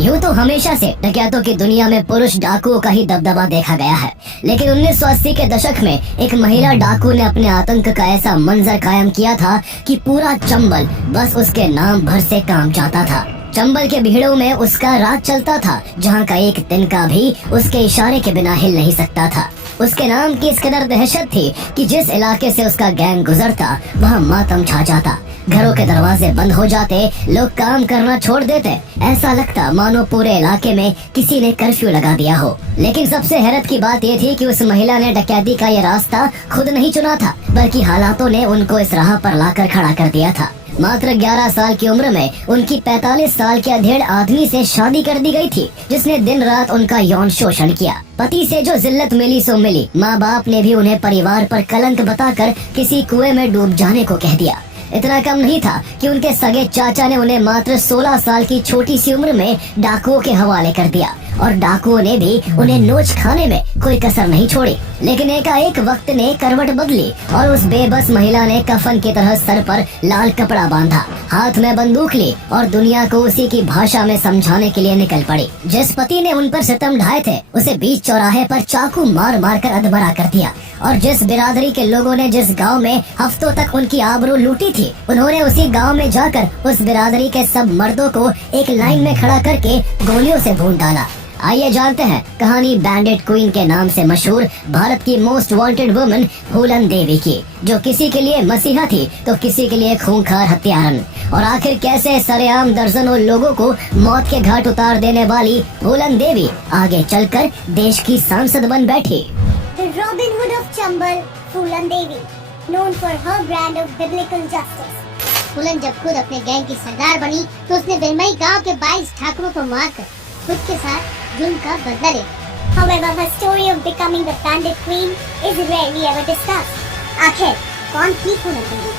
यूँ तो हमेशा से डकैतों की दुनिया में पुरुष डाकुओं का ही दबदबा देखा गया है, लेकिन 1980 के दशक में एक महिला डाकू ने अपने आतंक का ऐसा मंजर कायम किया था कि पूरा चंबल बस उसके नाम भर से काम चाहता था। चंबल के भीड़ों में उसका राज चलता था, जहाँ का एक तिनका भी उसके इशारे के बिना हिल नहीं सकता था। उसके नाम की इस कदर दहशत थी कि जिस इलाके से उसका गैंग गुजरता वहाँ मातम छा जाता। घरों के दरवाजे बंद हो जाते, लोग काम करना छोड़ देते, ऐसा लगता मानो पूरे इलाके में किसी ने कर्फ्यू लगा दिया हो। लेकिन सबसे हैरत की बात ये थी कि उस महिला ने डकैती का ये रास्ता खुद नहीं चुना था, बल्कि हालातों ने उनको इस राह पर लाकर खड़ा कर दिया था। मात्र 11 साल की उम्र में उनकी 45 साल के अधेड़ आदमी से शादी कर दी गई थी, जिसने दिन रात उनका यौन शोषण किया। पति से जो जिल्लत मिली सो मिली, माँ बाप ने भी उन्हें परिवार पर कलंक बताकर किसी कुएं में डूब जाने को कह दिया। इतना कम नहीं था कि उनके सगे चाचा ने उन्हें मात्र 16 साल की छोटी सी उम्र में डाकुओं के हवाले कर दिया, और डाकुओं ने भी उन्हें नोच खाने में कोई कसर नहीं छोड़ी। लेकिन एकाएक वक्त ने करवट बदली और उस बेबस महिला ने कफन की तरह सर पर लाल कपड़ा बांधा, हाथ में बंदूक ली और दुनिया को उसी की भाषा में समझाने के लिए निकल पड़ी। जिस पति ने उन पर सितम ढाए थे, उसे बीच चौराहे पर चाकू मार मार कर अधमरा कर दिया, और जिस बिरादरी के लोगों ने जिस गांव में हफ्तों तक उनकी आबरू लूटी थी, उन्होंने उसी गांव में जाकर उस बिरादरी के सब मर्दों को एक लाइन में खड़ा करके गोलियों से भून डाला। आइए जानते हैं कहानी बैंडिट क्वीन के नाम से मशहूर भारत की मोस्ट वांटेड वुमन फूलन देवी की, जो किसी के लिए मसीहा थी तो किसी के लिए खूंखार हत्यारन, और आखिर कैसे सरेआम दर्जनों लोगों को मौत के घाट उतार देने वाली फूलन देवी आगे चलकर देश की सांसद बन बैठी। The Robin Hood of Chambal, Phulan Devi, known for her brand of biblical justice. फूलन जब खुद अपने गैंग की सरदार बनी तो उसने बेलमई गांव के 22 ठाकुरों को मारकर खुद के साथ जुल्म का बदला लिया। However, her story of becoming the bandit queen is rarely ever discussed. आखिर कौन थी फूलन देवी?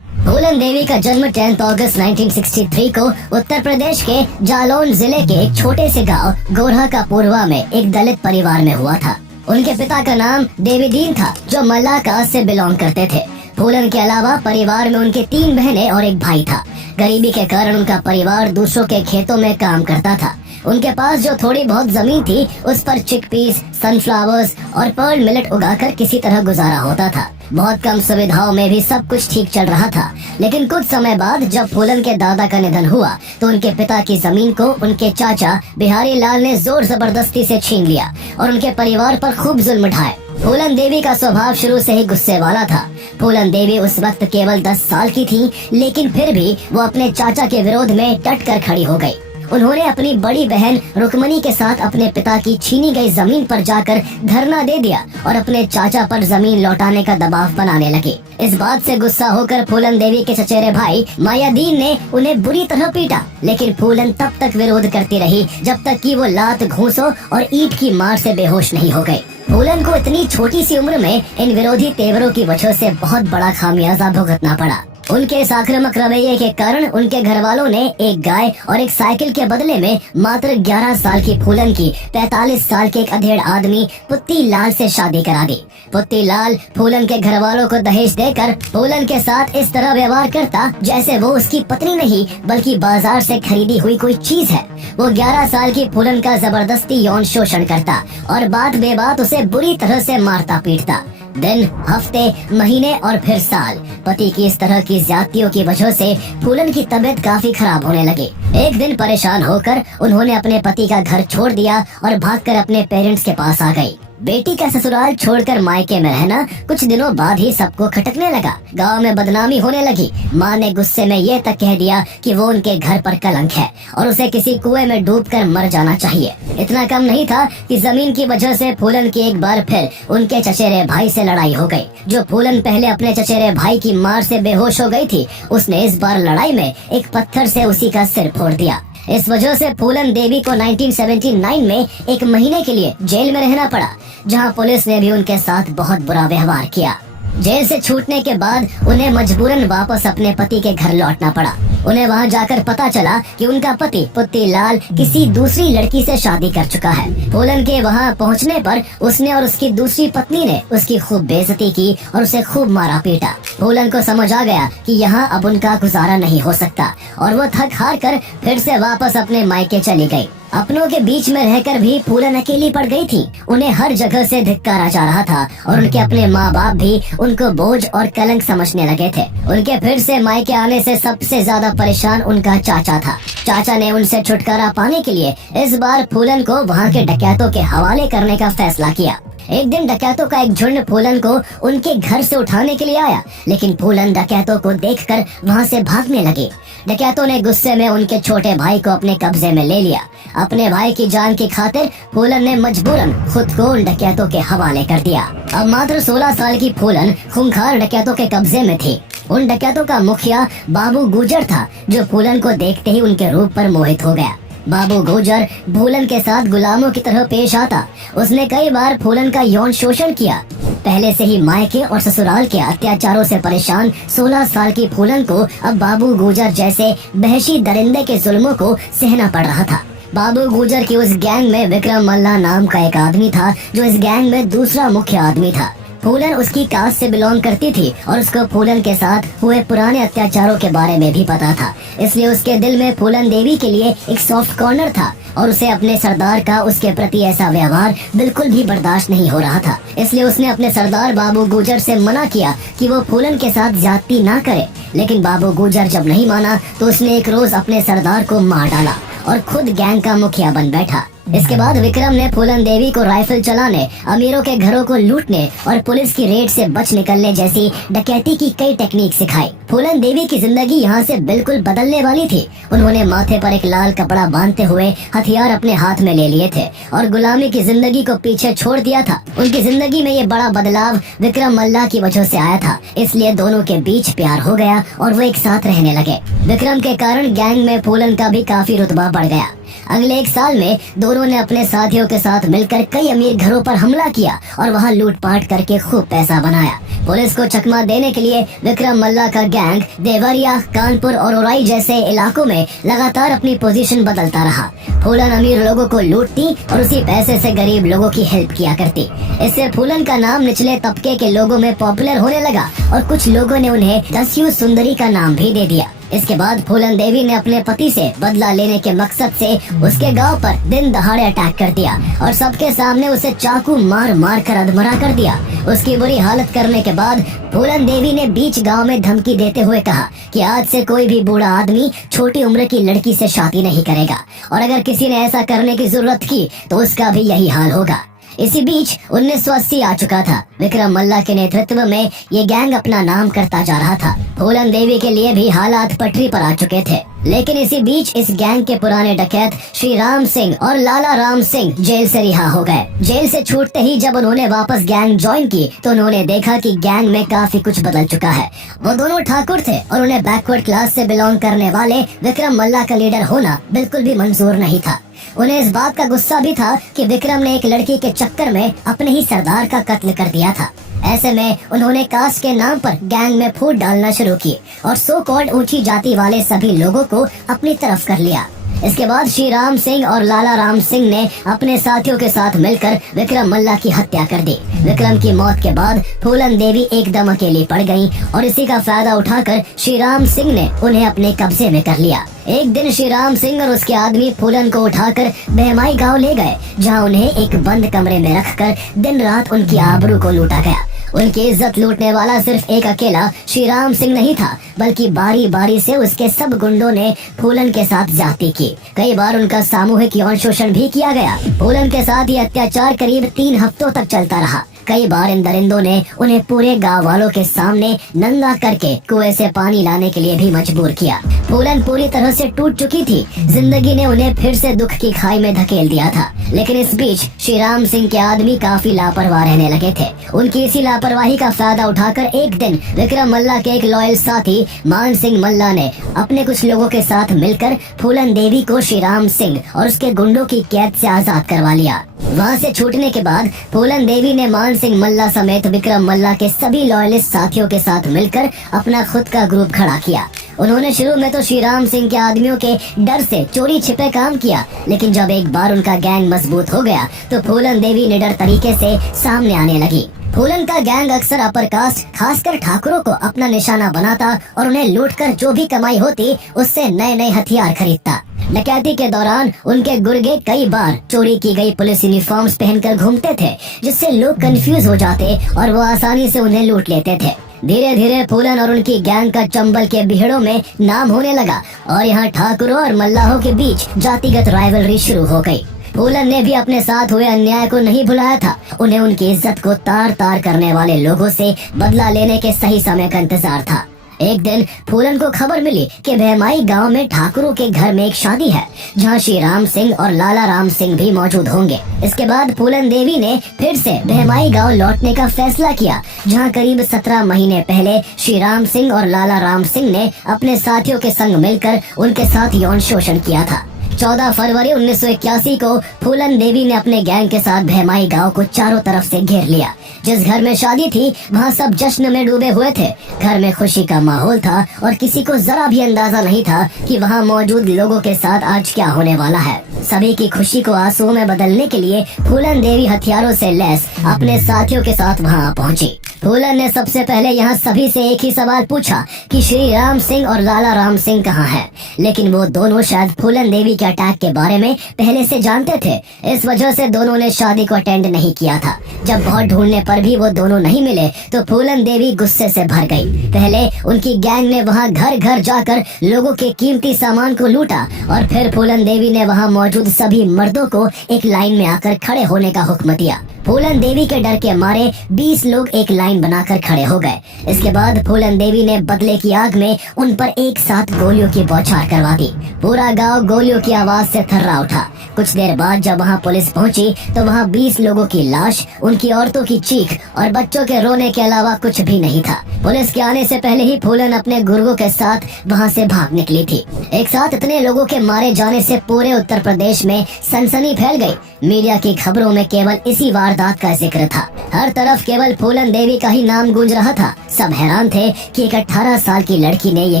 फूलन देवी का जन्म 10 अगस्त 1963 को उत्तर प्रदेश के जालौन जिले के एक छोटे से गांव गोरहा का पूर्वा में एक दलित परिवार में हुआ था। उनके पिता का नाम देवी दीन था, जो मल्लाह कास्ट से बिलोंग करते थे। फूलन के अलावा परिवार में उनके 3 बहनें और एक भाई था। गरीबी के कारण उनका परिवार दूसरों के खेतों में काम करता था। उनके पास जो थोड़ी बहुत जमीन थी, उस पर चिकपीस, सनफ्लावर्स और पर्ल मिलेट उगाकर किसी तरह गुजारा होता था। बहुत कम सुविधाओं में भी सब कुछ ठीक चल रहा था। लेकिन कुछ समय बाद जब फूलन के दादा का निधन हुआ तो उनके पिता की जमीन को उनके चाचा बिहारी लाल ने जोर जबरदस्ती से छीन लिया और उनके परिवार पर खूब जुल्म ढाए। फूलन देवी का स्वभाव शुरू से ही गुस्से वाला था। फूलन देवी उस वक्त केवल 10 साल की थी, लेकिन फिर भी वो अपने चाचा के विरोध में डट कर खड़ी हो गई। उन्होंने अपनी बड़ी बहन रुक्मणी के साथ अपने पिता की छीनी गई जमीन पर जाकर धरना दे दिया और अपने चाचा पर जमीन लौटाने का दबाव बनाने लगे। इस बात से गुस्सा होकर फूलन देवी के चचेरे भाई मायादीन ने उन्हें बुरी तरह पीटा, लेकिन फूलन तब तक विरोध करती रही जब तक कि वो लात, घूंसों और ईंट की मार से बेहोश नहीं हो गए। फूलन को इतनी छोटी सी उम्र में इन विरोधी तेवरों की वजह से बहुत बड़ा खामियाजा भुगतना पड़ा। उनके इस आक्रामक रवैये के कारण उनके घर वालों ने एक गाय और एक साइकिल के बदले में मात्र 11 साल की फूलन की 45 साल के एक अधेड़ आदमी पुत्ती लाल से शादी करा दी। पुत्ती लाल फूलन के घर वालों को दहेज देकर फूलन के साथ इस तरह व्यवहार करता जैसे वो उसकी पत्नी नहीं बल्कि बाजार से खरीदी हुई कोई चीज है। वो 11 साल की फूलन का जबरदस्ती यौन शोषण करता और बात बेबात उसे बुरी तरह से मारता पीटता। दिन, हफ्ते, महीने और फिर साल पति की इस तरह की ज्यादतियों की वजह से फूलन की तबीयत काफी खराब होने लगी। एक दिन परेशान होकर उन्होंने अपने पति का घर छोड़ दिया और भागकर अपने पेरेंट्स के पास आ गई। बेटी का ससुराल छोड़कर मायके में रहना कुछ दिनों बाद ही सबको खटकने लगा। गांव में बदनामी होने लगी। माँ ने गुस्से में ये तक कह दिया कि वो उनके घर पर कलंक है और उसे किसी कुएं में डूबकर मर जाना चाहिए। इतना कम नहीं था कि जमीन की वजह से फूलन की एक बार फिर उनके चचेरे भाई से लड़ाई हो गई। जो फूलन पहले अपने चचेरे भाई की मार से बेहोश हो गई थी, उसने इस बार लड़ाई में एक पत्थर से उसी का सिर फोड़ दिया। इस वजह से फूलन देवी को 1979 में 1 महीने के लिए जेल में रहना पड़ा, जहां पुलिस ने भी उनके साथ बहुत बुरा व्यवहार किया। जेल से छूटने के बाद उन्हें मजबूरन वापस अपने पति के घर लौटना पड़ा। उन्हें वहां जाकर पता चला कि उनका पति पुत्ती लाल किसी दूसरी लड़की से शादी कर चुका है। फूलन के वहां पहुंचने पर उसने और उसकी दूसरी पत्नी ने उसकी खूब बेइज्जती की और उसे खूब मारा पीटा। फूलन को समझ आ गया कि यहाँ अब उनका गुजारा नहीं हो सकता और वो थक हार कर फिर से वापस अपने मायके चली गई। अपनों के बीच में रहकर भी फूलन अकेली पड़ गई थी। उन्हें हर जगह से धिक्कारा जा रहा था और उनके अपने माँ बाप भी उनको बोझ और कलंक समझने लगे थे। उनके फिर से मायके आने से सबसे ज्यादा परेशान उनका चाचा था। चाचा ने उनसे छुटकारा पाने के लिए इस बार फूलन को वहाँ के डकैतों के हवाले करने का फैसला किया। एक दिन डकैतों का एक झुंड फूलन को उनके घर से उठाने के लिए आया, लेकिन फूलन डकैतों को देखकर वहाँ से भागने लगी। डकैतों ने गुस्से में उनके छोटे भाई को अपने कब्जे में ले लिया। अपने भाई की जान की खातिर फूलन ने मजबूरन खुद को उन डकैतों के हवाले कर दिया। अब मात्र 16 साल की फूलन खूंखार डकैतों के कब्जे में थी। उन डकैतों का मुखिया बाबू गुजर था, जो फूलन को देखते ही उनके रूप पर मोहित हो गया। बाबू गुजर फूलन के साथ गुलामों की तरह पेश आता। उसने कई बार फूलन का यौन शोषण किया। पहले से ही मायके और ससुराल के अत्याचारों से परेशान 16 साल की फूलन को अब बाबू गुजर जैसे वहशी दरिंदे के जुल्मों को सहना पड़ रहा था। बाबू गुजर की उस गैंग में विक्रम मल्ला नाम का एक आदमी था, जो इस गैंग में दूसरा मुख्य आदमी था। फूलन उसकी कास्ट से बिलोंग करती थी और उसको फूलन के साथ हुए पुराने अत्याचारों के बारे में भी पता था। इसलिए उसके दिल में फूलन देवी के लिए एक सॉफ्ट कॉर्नर था और उसे अपने सरदार का उसके प्रति ऐसा व्यवहार बिल्कुल भी बर्दाश्त नहीं हो रहा था। इसलिए उसने अपने सरदार बाबू गुजर से मना किया कि वो फूलन के साथ ज्यादती ना करे। लेकिन बाबू गुजर जब नहीं माना तो उसने एक रोज अपने सरदार को मार डाला और खुद गैंग का मुखिया बन बैठा। इसके बाद विक्रम ने फूलन देवी को राइफल चलाने, अमीरों के घरों को लूटने और पुलिस की रेड से बच निकलने जैसी डकैती की कई टेक्निक सिखाई। फूलन देवी की जिंदगी यहाँ से बिल्कुल बदलने वाली थी। उन्होंने माथे पर एक लाल कपड़ा बांधते हुए हथियार अपने हाथ में ले लिए थे और गुलामी की जिंदगी को पीछे छोड़ दिया था। उनकी जिंदगी में ये बड़ा बदलाव विक्रम मल्ला की वजह से आया था। इसलिए दोनों के बीच प्यार हो गया और वो एक साथ रहने लगे। विक्रम के कारण गैंग में फूलन का भी काफी रुतबा बढ़ गया। अगले 1 साल में दोनों ने अपने साथियों के साथ मिलकर कई अमीर घरों पर हमला किया और वहां लूटपाट करके खूब पैसा बनाया। पुलिस को चकमा देने के लिए विक्रम मल्ला का गैंग देवरिया, कानपुर और उराई जैसे इलाकों में लगातार अपनी पोजीशन बदलता रहा। फूलन अमीर लोगों को लूटती और उसी पैसे से गरीब लोगों की हेल्प किया करती। इससे फूलन का नाम निचले तबके के लोगों में पॉपुलर होने लगा और कुछ लोगों ने उन्हें दस्यु सुंदरी का नाम भी दे दिया। इसके बाद फूलन देवी ने अपने पति से बदला लेने के मकसद से उसके गांव पर दिन दहाड़े अटैक कर दिया और सबके सामने उसे चाकू मार मार कर अधमरा कर दिया। उसकी बुरी हालत करने के बाद फूलन देवी ने बीच गांव में धमकी देते हुए कहा कि आज से कोई भी बूढ़ा आदमी छोटी उम्र की लड़की से शादी नहीं करेगा और अगर किसी ने ऐसा करने की जरूरत की तो उसका भी यही हाल होगा। इसी बीच 1980 आ चुका था। विक्रम मल्ला के नेतृत्व में ये गैंग अपना नाम करता जा रहा था। फूलन देवी के लिए भी हालात पटरी पर आ चुके थे। लेकिन इसी बीच इस गैंग के पुराने डकैत श्री राम सिंह और लाला राम सिंह जेल से रिहा हो गए। जेल से छूटते ही जब उन्होंने वापस गैंग ज्वाइन की तो उन्होंने देखा कि गैंग में काफी कुछ बदल चुका है। वो दोनों ठाकुर थे और उन्हें बैकवर्ड क्लास से बिलोंग करने वाले विक्रम मल्ला का लीडर होना बिल्कुल भी मंजूर नहीं था। उन्हें इस बात का गुस्सा भी था कि विक्रम ने एक लड़की के चक्कर में अपने ही सरदार का कत्ल कर दिया था। ऐसे में उन्होंने कास्ट के नाम पर गैंग में फूट डालना शुरू की और सो कॉल्ड ऊंची जाति वाले सभी लोगों को अपनी तरफ कर लिया। इसके बाद श्री राम सिंह और लाला राम सिंह ने अपने साथियों के साथ मिलकर विक्रम मल्ला की हत्या कर दी। विक्रम की मौत के बाद फूलन देवी एकदम अकेली पड़ गईं और इसी का फायदा उठाकर श्री राम सिंह ने उन्हें अपने कब्जे में कर लिया। एक दिन श्री राम सिंह और उसके आदमी फूलन को उठाकर बहमाई गांव ले गए, जहां उन्हें एक बंद कमरे में रखकर दिन रात उनकी आबरू को लूटा गया। उनकी इज्जत लूटने वाला सिर्फ एक अकेला श्री राम सिंह नहीं था, बल्कि बारी बारी से उसके सब गुंडों ने फूलन के साथ जाती की। कई बार उनका सामूहिक यौन शोषण भी किया गया। फूलन के साथ ये अत्याचार करीब 3 हफ्तों तक चलता रहा। कई बार इन दरिंदों ने उन्हें पूरे गांव वालों के सामने नंगा करके कुएं से पानी लाने के लिए भी मजबूर किया। फूलन पूरी तरह से टूट चुकी थी। जिंदगी ने उन्हें फिर से दुख की खाई में धकेल दिया था। लेकिन इस बीच श्री राम सिंह के आदमी काफी लापरवाह रहने लगे थे। उनकी इसी लापरवाही का फायदा उठाकर एक दिन विक्रम मल्ला के एक लॉयल साथी मान सिंह मल्ला ने अपने कुछ लोगों के साथ मिलकर फूलन देवी को श्री राम सिंह और उसके गुंडों की कैद से आजाद करवा लिया। वहाँ से छूटने के बाद फूलन देवी ने मान सिंह मल्ला समेत विक्रम मल्ला के सभी लॉयलिस्ट साथियों के साथ मिलकर अपना खुद का ग्रुप खड़ा किया। उन्होंने शुरू में तो श्री राम सिंह के आदमियों के डर से चोरी छिपे काम किया, लेकिन जब एक बार उनका गैंग मजबूत हो गया तो फूलन देवी निडर तरीके से सामने आने लगी। फूलन का गैंग अक्सर अपर कास्ट खासकर ठाकुरों को अपना निशाना बनाता और उन्हें लूटकर जो भी कमाई होती उससे नए नए हथियार खरीदता। डकैती के दौरान उनके गुर्गे कई बार चोरी की गई पुलिस यूनिफॉर्म्स पहनकर घूमते थे, जिससे लोग कंफ्यूज हो जाते और वो आसानी से उन्हें लूट लेते थे। धीरे धीरे फूलन और उनकी गैंग का चंबल के बिहड़ों में नाम होने लगा और यहाँ ठाकुरों और मल्लाहों के बीच जातिगत राइवलरी शुरू हो गई। फूलन ने भी अपने साथ हुए अन्याय को नहीं भुलाया था। उन्हें उनकी इज्जत को तार तार करने वाले लोगों से बदला लेने के सही समय का इंतजार था। एक दिन फूलन को खबर मिली कि भैमाई गांव में ठाकुरों के घर में एक शादी है, जहां श्री राम सिंह और लाला राम सिंह भी मौजूद होंगे। इसके बाद फूलन देवी ने फिर से भैमाई गांव लौटने का फैसला किया, जहां करीब 17 महीने पहले श्री राम सिंह और लाला राम सिंह ने अपने साथियों के संग मिलकर उनके साथ यौन शोषण किया था। 14 फरवरी 1981 को फूलन देवी ने अपने गैंग के साथ भैमाई गांव को चारों तरफ से घेर लिया। जिस घर में शादी थी वहां सब जश्न में डूबे हुए थे। घर में खुशी का माहौल था और किसी को जरा भी अंदाजा नहीं था कि वहां मौजूद लोगों के साथ आज क्या होने वाला है। सभी की खुशी को आंसुओं में बदलने के लिए फूलन देवी हथियारों से लैस अपने साथियों के साथ वहां पहुंची। फूलन ने सबसे पहले यहाँ सभी से एक ही सवाल पूछा कि श्री राम सिंह और लाला राम सिंह कहाँ हैं, लेकिन वो दोनों शायद फूलन देवी के अटैक के बारे में पहले से जानते थे। इस वजह से दोनों ने शादी को अटेंड नहीं किया था। जब बहुत ढूंढने पर भी वो दोनों नहीं मिले तो फूलन देवी गुस्से से भर गई। पहले उनकी गैंग ने वहाँ घर घर जाकर लोगों के कीमती सामान को लूटा और फिर फूलन देवी ने वहाँ मौजूद सभी मर्दों को एक लाइन में आकर खड़े होने का हुक्म दिया। फूलन देवी के डर के मारे 20 लोग एक लाइन बनाकर खड़े हो गए। इसके बाद फूलन देवी ने बदले की आग में उन पर एक साथ गोलियों की बौछार करवा दी। पूरा गांव गोलियों की आवाज से थर्रा उठा। कुछ देर बाद जब वहां पुलिस पहुंची तो वहां 20 लोगों की लाश, उनकी औरतों की चीख और बच्चों के रोने के अलावा कुछ भी नहीं था। पुलिस के आने से पहले ही फूलन अपने गुर्गों के साथ वहां से भाग निकली थी। एक साथ इतने लोगों के मारे जाने से पूरे उत्तर प्रदेश में सनसनी फैल गई। मीडिया की खबरों में केवल इसी वारदात का जिक्र था। हर तरफ केवल फूलन देवी का ही नाम गूंज रहा था। सब हैरान थे कि एक 18 साल की लड़की ने ये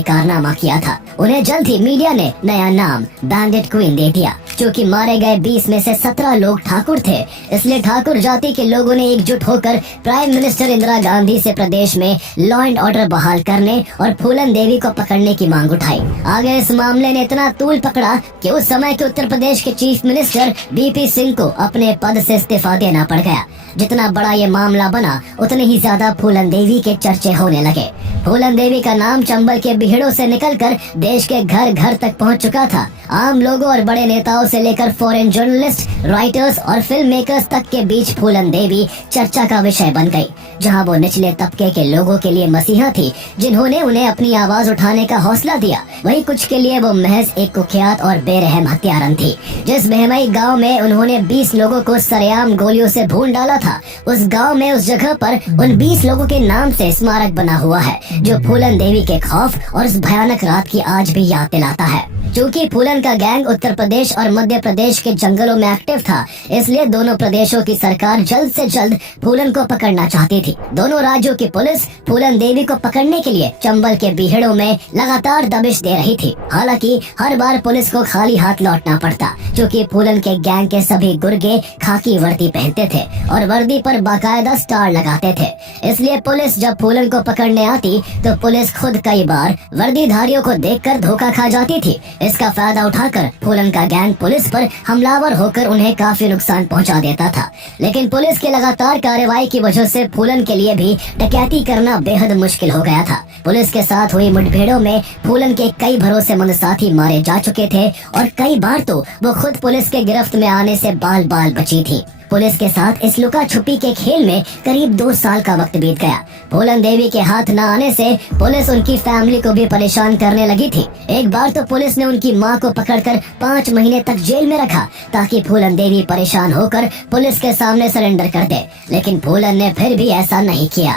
कारनामा किया था। उन्हें जल्द ही मीडिया ने नया नाम बैंडिट क्वीन दे दिया। क्योंकि मारे गए 20 में से 17 लोग ठाकुर थे, इसलिए ठाकुर जाति के लोगों ने एकजुट होकर प्राइम मिनिस्टर इंदिरा गांधी से प्रदेश में लॉ एंड ऑर्डर बहाल करने और फूलन देवी को पकड़ने की मांग उठाई। आगे इस मामले ने इतना तूल पकड़ा कि उस समय के उत्तर प्रदेश के चीफ मिनिस्टर बीपी सिंह को अपने पद से इस्तीफा देना पड़ गया। जितना बड़ा ये मामला बना उतने ही ज्यादा फूलन देवी के चर्चे होने लगे। फूलन देवी का नाम चंबल के बिहड़ों से निकलकर देश के घर घर तक पहुंच चुका था। आम लोगों और बड़े नेताओं से लेकर फॉरेन जर्नलिस्ट, राइटर्स और फिल्म मेकर्स तक के बीच फूलन देवी चर्चा का विषय बन गई। जहां वो निचले तबके के लोगों के लिए मसीहा थी, जिन्होंने उन्हें अपनी आवाज उठाने का हौसला दिया, वहीं कुछ के लिए वो महज एक कुख्यात और बेरहम हत्यारन थी। जिस बहमई गांव में उन्होंने 20 लोगों को सरेआम गोलियों से भून डाला था, उस गांव में उस जगह पर उन 20 लोगों के नाम से स्मारक बना हुआ है, जो फूलन देवी के खौफ और उस भयानक रात की आज भी याद दिलाता है। चूँकि फूलन का गैंग उत्तर प्रदेश और मध्य प्रदेश के जंगलों में एक्टिव था, इसलिए दोनों प्रदेशों की सरकार जल्द से जल्द फूलन को पकड़ना चाहती थी। दोनों राज्यों की पुलिस फूलन देवी को पकड़ने के लिए चंबल के बिहड़ों में लगातार दबिश दे रही थी। हालांकि हर बार पुलिस को खाली हाथ लौटना पड़ता, क्योंकि फूलन के गैंग के सभी गुर्गे खाकी वर्दी पहनते थे और वर्दी पर बाकायदा स्टार लगाते थे। इसलिए पुलिस जब फूलन को पकड़ने आती तो पुलिस खुद कई बार वर्दीधारियों को देखकर धोखा खा जाती थी। इसका फायदा उठाकर फूलन का गैंग पुलिस पर हमलावर होकर उन्हें काफी नुकसान पहुंचा देता था। लेकिन पुलिस की लगातार कार्रवाई की वजह से फूलन के लिए भी डकैती करना बेहद मुश्किल हो गया था। पुलिस के साथ हुई मुठभेड़ों में फूलन के कई भरोसेमंद साथी मारे जा चुके थे और कई बार तो वो खुद पुलिस के गिरफ्त में आने से बाल बाल बची थी। पुलिस के साथ इस लुका छुपी के खेल में करीब 2 साल का वक्त बीत गया। फूलन देवी के हाथ न आने से पुलिस उनकी फैमिली को भी परेशान करने लगी थी। एक बार तो पुलिस ने उनकी मां को पकड़कर 5 महीने तक जेल में रखा, ताकि फूलन देवी परेशान होकर पुलिस के सामने सरेंडर कर दे। लेकिन फूलन ने फिर भी ऐसा नहीं किया।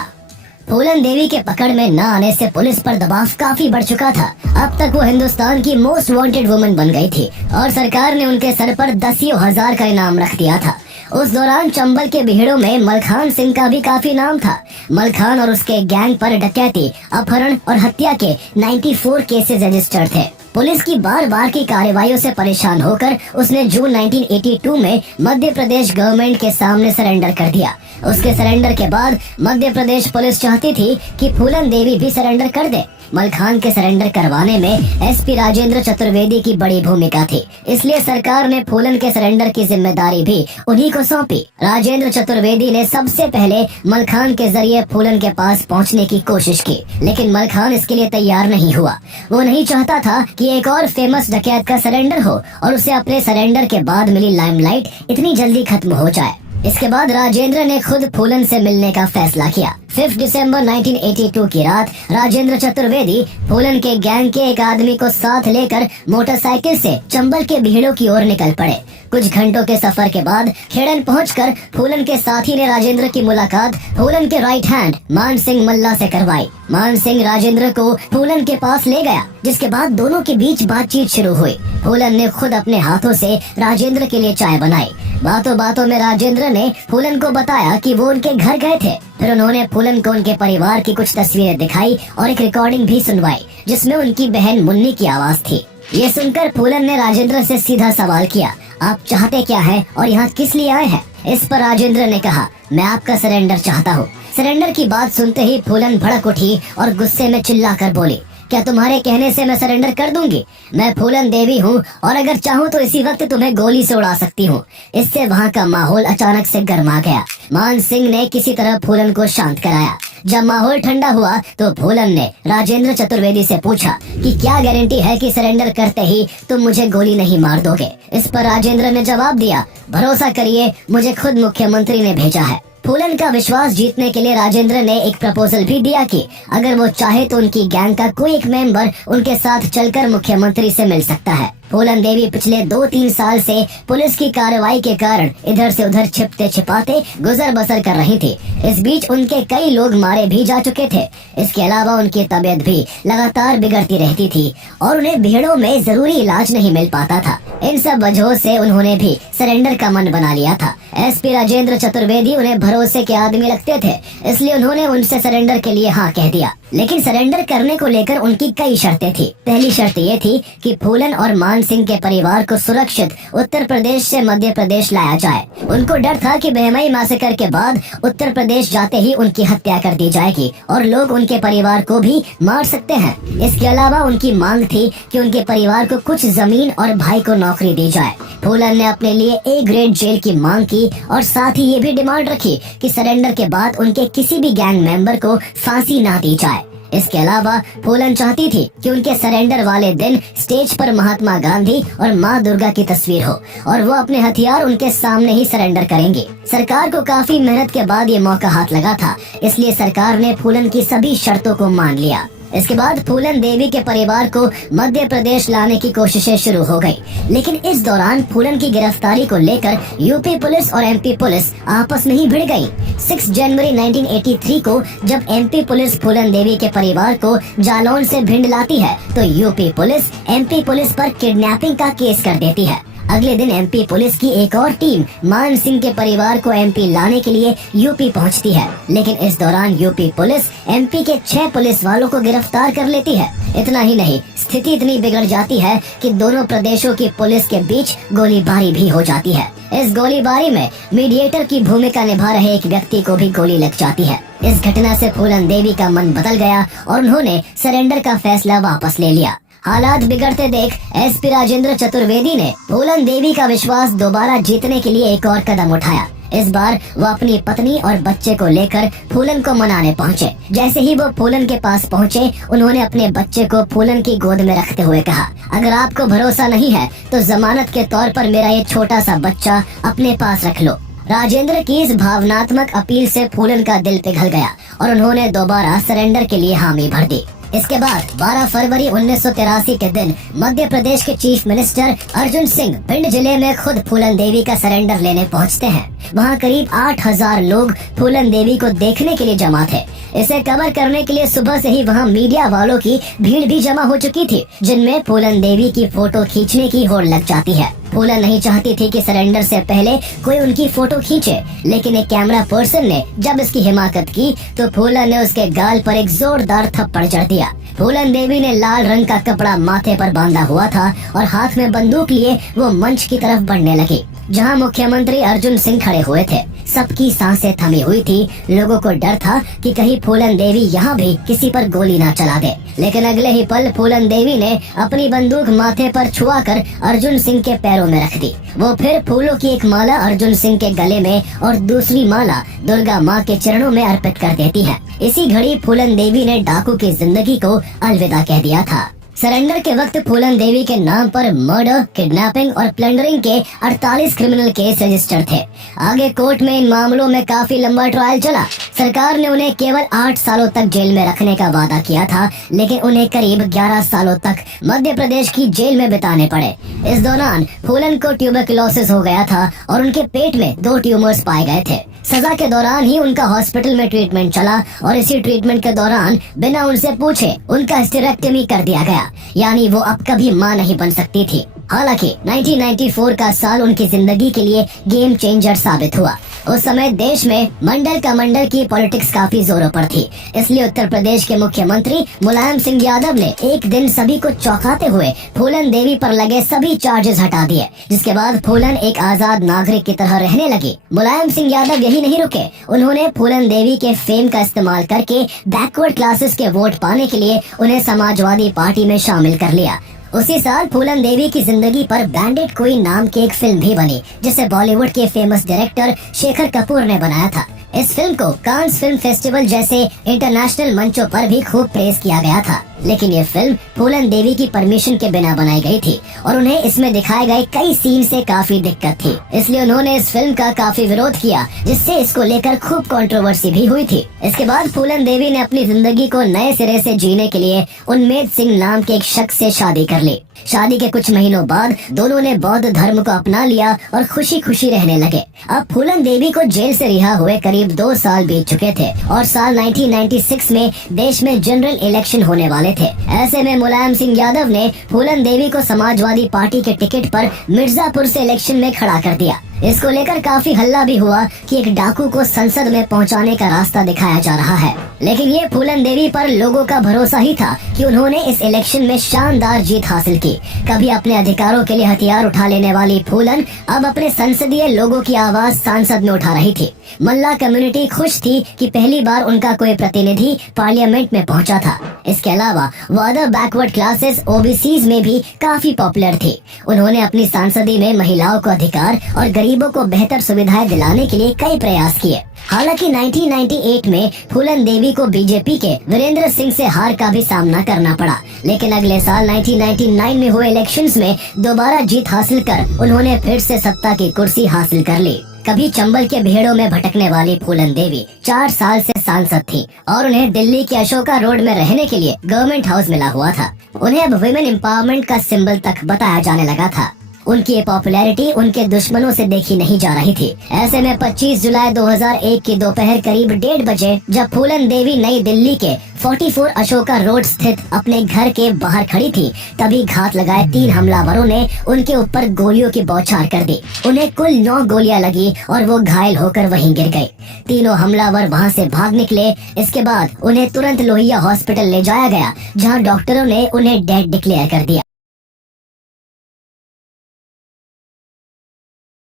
फूलन देवी के पकड़ में न आने से पुलिस पर दबाव काफी बढ़ चुका था। अब तक वो हिंदुस्तान की मोस्ट वांटेड वुमन बन गई थी और सरकार ने उनके सर पर 10,000 का इनाम रख दिया था। उस दौरान चंबल के बिहड़ों में मलखान सिंह का भी काफी नाम था। मलखान और उसके गैंग पर डकैती, अपहरण और हत्या के 94 केसेस रजिस्टर्ड थे। पुलिस की बार बार की कार्रवाइयों से परेशान होकर उसने जून 1982 में मध्य प्रदेश गवर्नमेंट के सामने सरेंडर कर दिया। उसके सरेंडर के बाद मध्य प्रदेश पुलिस चाहती थी कि फूलन देवी भी सरेंडर कर दे। मलखान के सरेंडर करवाने में एसपी राजेंद्र चतुर्वेदी की बड़ी भूमिका थी, इसलिए सरकार ने फूलन के सरेंडर की जिम्मेदारी भी उन्हीं को सौंपी। राजेंद्र चतुर्वेदी ने सबसे पहले मलखान के जरिए फूलन के पास पहुंचने की कोशिश की, लेकिन मलखान इसके लिए तैयार नहीं हुआ। वो नहीं चाहता था कि एक और फेमस डकैत का सरेंडर हो और उसे अपने सरेंडर के बाद मिली लाइमलाइट इतनी जल्दी खत्म हो जाए। इसके बाद राजेंद्र ने खुद फूलन से मिलने का फैसला किया। 5 दिसंबर 1982 की रात राजेंद्र चतुर्वेदी फूलन के गैंग के एक आदमी को साथ लेकर मोटरसाइकिल से चंबल के भीड़ों की ओर निकल पड़े। कुछ घंटों के सफर के बाद खेड़न पहुंचकर फूलन के साथी ने राजेंद्र की मुलाकात फूलन के राइट हैंड मान सिंह मल्ला से करवाई। मान सिंह राजेंद्र को फूलन के पास ले गया, जिसके बाद दोनों के बीच बातचीत शुरू हुई। फूलन ने खुद अपने हाथों से राजेंद्र के लिए चाय बनाई। बातों बातों में राजेंद्र ने फूलन को बताया कि वो उनके घर गए थे। फिर उन्होंने फूलन को उनके परिवार की कुछ तस्वीरें दिखाई और एक रिकॉर्डिंग भी सुनवाई, जिसमें उनकी बहन मुन्नी की आवाज थी। ये सुनकर फूलन ने राजेंद्र से सीधा सवाल किया, आप चाहते क्या हैं और यहाँ किस लिए आए हैं? इस पर राजेंद्र ने कहा, मैं आपका सरेंडर चाहता हूँ। सरेंडर की बात सुनते ही फूलन भड़क उठी और गुस्से में चिल्लाकर बोली, क्या तुम्हारे कहने से मैं सरेंडर कर दूंगी? मैं फूलन देवी हूँ और अगर चाहूँ तो इसी वक्त तुम्हें गोली से उड़ा सकती हूँ। इससे वहाँ का माहौल अचानक से गर्मा गया। मान सिंह ने किसी तरह फूलन को शांत कराया। जब माहौल ठंडा हुआ तो फूलन ने राजेंद्र चतुर्वेदी से पूछा कि क्या गारंटी है कि सरेंडर करते ही तुम मुझे गोली नहीं मार दोगे? इस पर राजेंद्र ने जवाब दिया, भरोसा करिए, मुझे खुद मुख्यमंत्री ने भेजा है। फूलन का विश्वास जीतने के लिए राजेंद्र ने एक प्रपोजल भी दिया कि अगर वो चाहे तो उनकी गैंग का कोई एक मेंबर उनके साथ चलकर मुख्यमंत्री से मिल सकता है। फूलन देवी पिछले 2-3 साल से पुलिस की कार्रवाई के कारण इधर से उधर छिपते छिपाते गुजर बसर कर रही थी। इस बीच उनके कई लोग मारे भी जा चुके थे। इसके अलावा उनकी तबीयत भी लगातार बिगड़ती रहती थी और उन्हें भीड़ों में जरूरी इलाज नहीं मिल पाता था। इन सब वजहों से उन्होंने भी सरेंडर का मन बना लिया था। एसपी राजेंद्र चतुर्वेदी उन्हें भरोसे के आदमी लगते थे, इसलिए उन्होंने उनसे सरेंडर के लिए हाँ कह दिया। लेकिन सरेंडर करने को लेकर उनकी कई शर्तें थी। पहली शर्त ये थी कि फूलन और मान सिंह के परिवार को सुरक्षित उत्तर प्रदेश से मध्य प्रदेश लाया जाए। उनको डर था कि बहमई मैसेकर के बाद उत्तर प्रदेश जाते ही उनकी हत्या कर दी जाएगी और लोग उनके परिवार को भी मार सकते हैं। इसके अलावा उनकी मांग थी कि उनके परिवार को कुछ जमीन और भाई को नौकरी दी जाए। फूलन ने अपने लिए A ग्रेड जेल की मांग की और साथ ही ये भी डिमांड रखी कि सरेंडर के बाद उनके किसी भी गैंग मेंबर को फांसी ना दी जाए। इसके अलावा फूलन चाहती थी कि उनके सरेंडर वाले दिन स्टेज पर महात्मा गांधी और माँ दुर्गा की तस्वीर हो और वो अपने हथियार उनके सामने ही सरेंडर करेंगे। सरकार को काफी मेहनत के बाद ये मौका हाथ लगा था, इसलिए सरकार ने फूलन की सभी शर्तों को मान लिया। इसके बाद फूलन देवी के परिवार को मध्य प्रदेश लाने की कोशिशें शुरू हो गई, लेकिन इस दौरान फूलन की गिरफ्तारी को लेकर यूपी पुलिस और एमपी पुलिस आपस में ही भिड़ गई। 6 जनवरी 1983 को जब एमपी पुलिस फूलन देवी के परिवार को जालौन से भिंड लाती है तो यूपी पुलिस एमपी पुलिस पर किडनैपिंग का केस कर देती है। अगले दिन एमपी पुलिस की एक और टीम मान सिंह के परिवार को एमपी लाने के लिए यूपी पहुंचती है, लेकिन इस दौरान यूपी पुलिस एमपी के 6 पुलिस वालों को गिरफ्तार कर लेती है। इतना ही नहीं, स्थिति इतनी बिगड़ जाती है कि दोनों प्रदेशों की पुलिस के बीच गोलीबारी भी हो जाती है। इस गोलीबारी में मीडिएटर की भूमिका निभा रहे एक व्यक्ति को भी गोली लग जाती है। इस घटना से फूलन देवी का मन बदल गया और उन्होंने सरेंडर का फैसला वापस ले लिया। हालात बिगड़ते देख एसपी राजेंद्र चतुर्वेदी ने फूलन देवी का विश्वास दोबारा जीतने के लिए एक और कदम उठाया। इस बार वो अपनी पत्नी और बच्चे को लेकर फूलन को मनाने पहुंचे। जैसे ही वो फूलन के पास पहुंचे, उन्होंने अपने बच्चे को फूलन की गोद में रखते हुए कहा, अगर आपको भरोसा नहीं है तो जमानत के तौर पर मेरा ये छोटा सा बच्चा अपने पास रख लो। राजेंद्र की इस भावनात्मक अपील से फूलन का दिल पिघल गया और उन्होंने दोबारा सरेंडर के लिए हामी भर दी। इसके बाद 12 फरवरी 1983 के दिन मध्य प्रदेश के चीफ मिनिस्टर अर्जुन सिंह भिंड जिले में खुद फूलन देवी का सरेंडर लेने पहुंचते हैं। वहां करीब 8000 लोग फूलन देवी को देखने के लिए जमा थे। इसे कवर करने के लिए सुबह से ही वहां मीडिया वालों की भीड़ भी जमा हो चुकी थी, जिनमें फूलन देवी की फोटो खींचने की होड़ लग जाती है। फूलन नहीं चाहती थी कि सरेंडर से पहले कोई उनकी फोटो खींचे, लेकिन एक कैमरा पर्सन ने जब इसकी हिमाकत की तो फूलन ने उसके गाल पर एक जोरदार थप्पड़ जड़ दिया। फूलन देवी ने लाल रंग का कपड़ा माथे पर बांधा हुआ था और हाथ में बंदूक लिए वो मंच की तरफ बढ़ने लगी, जहां मुख्यमंत्री अर्जुन सिंह खड़े हुए थे। सबकी सांसें थमी हुई थी। लोगों को डर था कि कहीं फूलन देवी यहाँ भी किसी पर गोली ना चला दे, लेकिन अगले ही पल फूलन देवी ने अपनी बंदूक माथे पर छुआ कर अर्जुन सिंह के पैरों में रख दी। वो फिर फूलों की एक माला अर्जुन सिंह के गले में और दूसरी माला दुर्गा माँ के चरणों में अर्पित कर देती है। इसी घड़ी फूलन देवी ने डाकू की जिंदगी को अलविदा कह दिया था। सरेंडर के वक्त फूलन देवी के नाम पर मर्डर, किडनैपिंग और प्लंडरिंग के 48 क्रिमिनल केस रजिस्टर्ड थे। आगे कोर्ट में इन मामलों में काफी लंबा ट्रायल चला। सरकार ने उन्हें केवल 8 सालों तक जेल में रखने का वादा किया था, लेकिन उन्हें करीब 11 सालों तक मध्य प्रदेश की जेल में बिताने पड़े। इस दौरान फूलन को ट्यूबरकुलोसिस हो गया था और उनके पेट में 2 ट्यूमर्स पाए गए थे। सजा के दौरान ही उनका हॉस्पिटल में ट्रीटमेंट चला और इसी ट्रीटमेंट के दौरान बिना उनसे पूछे उनका हिस्टेरेक्टमी कर दिया गया, यानी वो अब कभी मां नहीं बन सकती थी। हालांकि 1994 का साल उनकी जिंदगी के लिए गेम चेंजर साबित हुआ। उस समय देश में मंडल कमंडल की पॉलिटिक्स काफी जोरों पर थी, इसलिए उत्तर प्रदेश के मुख्यमंत्री मुलायम सिंह यादव ने एक दिन सभी को चौंकाते हुए फूलन देवी पर लगे सभी चार्जेस हटा दिए, जिसके बाद फूलन एक आजाद नागरिक की तरह रहने लगी। मुलायम सिंह यादव यही नहीं रुके, उन्होंने फूलन देवी के फेम का इस्तेमाल करके बैकवर्ड क्लासेस के वोट पाने के लिए उन्हें समाजवादी पार्टी में शामिल कर लिया। उसी साल फूलन देवी की जिंदगी पर बैंडिट क्वीन नाम की एक फिल्म भी बनी, जिसे बॉलीवुड के फेमस डायरेक्टर शेखर कपूर ने बनाया था। इस फिल्म को कांस फिल्म फेस्टिवल जैसे इंटरनेशनल मंचों पर भी खूब प्रेज किया गया था, लेकिन ये फिल्म फूलन देवी की परमिशन के बिना बनाई गई थी और उन्हें इसमें दिखाए गए कई सीन से काफी दिक्कत थी, इसलिए उन्होंने इस फिल्म का काफी विरोध किया, जिससे इसको लेकर खूब कंट्रोवर्सी भी हुई थी। इसके बाद फूलन देवी ने अपनी जिंदगी को नए सिरे से जीने के लिए उन्मेद सिंह नाम के एक शख्स से शादी कर ली। शादी के कुछ महीनों बाद दोनों ने बौद्ध धर्म को अपना लिया और खुशी खुशी रहने लगे। अब फूलन देवी को जेल से रिहा हुए करीब 2 साल बीत चुके थे और साल 1996 में देश में जनरल इलेक्शन होने वाले थे। ऐसे में मुलायम सिंह यादव ने फूलन देवी को समाजवादी पार्टी के टिकट पर मिर्जापुर से इलेक्शन में खड़ा कर दिया। इसको लेकर काफी हल्ला भी हुआ कि एक डाकू को संसद में पहुंचाने का रास्ता दिखाया जा रहा है, लेकिन ये फूलन देवी पर लोगों का भरोसा ही था कि उन्होंने इस इलेक्शन में शानदार जीत हासिल की। कभी अपने अधिकारों के लिए हथियार उठा लेने वाली फूलन अब अपने संसदीय लोगों की आवाज सांसद में उठा रही थी। मल्ला कम्युनिटी खुश थी कि पहली बार उनका कोई प्रतिनिधि पार्लियामेंट में पहुंचा था। इसके अलावा वो अदर बैकवर्ड क्लासेस ओबीसीज में भी काफी पॉपुलर थी। उन्होंने अपनी सांसदी में महिलाओं को अधिकार और गरीबों को बेहतर सुविधाएं दिलाने के लिए कई प्रयास किए। हालांकि 1998 में फूलन देवी को बीजेपी के वीरेंद्र सिंह से हार का भी सामना करना पड़ा, लेकिन अगले साल 1999 में हुए इलेक्शंस में दोबारा जीत हासिल कर उन्होंने फिर से सत्ता की कुर्सी हासिल कर ली। कभी चंबल के भेड़ों में भटकने वाली फूलन देवी 4 साल से सांसद थी और उन्हें दिल्ली के अशोका रोड में रहने के लिए गवर्नमेंट हाउस मिला हुआ था। उन्हें अब वुमेन एम्पावरमेंट का सिंबल तक बताया जाने लगा था। उनकी ये पॉपुलैरिटी उनके दुश्मनों से देखी नहीं जा रही थी। ऐसे में 25 जुलाई 2001 की दोपहर करीब 1:30 बजे जब फूलन देवी नई दिल्ली के 44 अशोका रोड स्थित अपने घर के बाहर खड़ी थी, तभी घात लगाए 3 हमलावरों ने उनके ऊपर गोलियों की बौछार कर दी। उन्हें कुल 9 गोलियां लगी और वो घायल होकर वहीं गिर गए। तीनों हमलावर वहां से भाग निकले। इसके बाद उन्हें तुरंत लोहिया हॉस्पिटल ले जाया गया, जहां डॉक्टरों ने उन्हें डेड डिक्लेयर कर दिया।